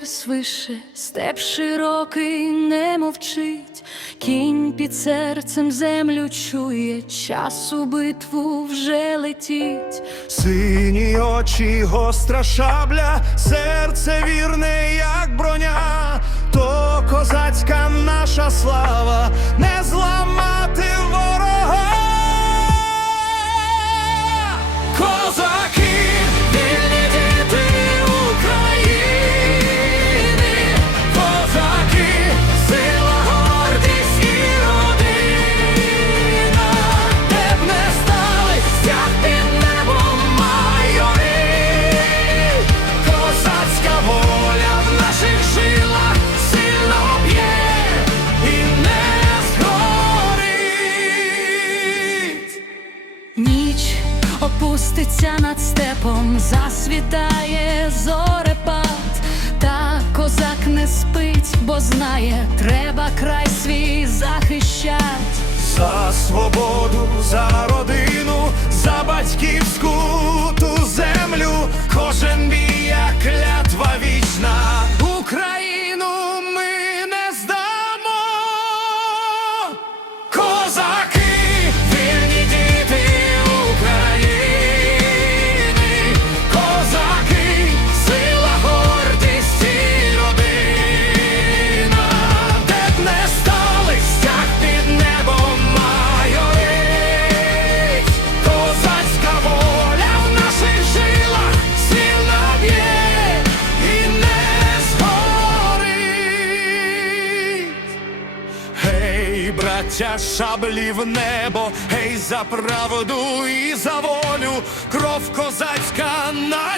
вітер свише, степ широкий не мовчить, кінь під серцем землю чує, час у битву вже летіть. Сині очі, гостра шабля, серце вірне, як броня, опуститься над степом, засвітає зорепад, та козак не спить, бо знає, треба край свій захищать. За свободу, за родину, за батьківську ту землю, Браття, шаблі в небо, гей, за правду і за волю, кров козацька, краю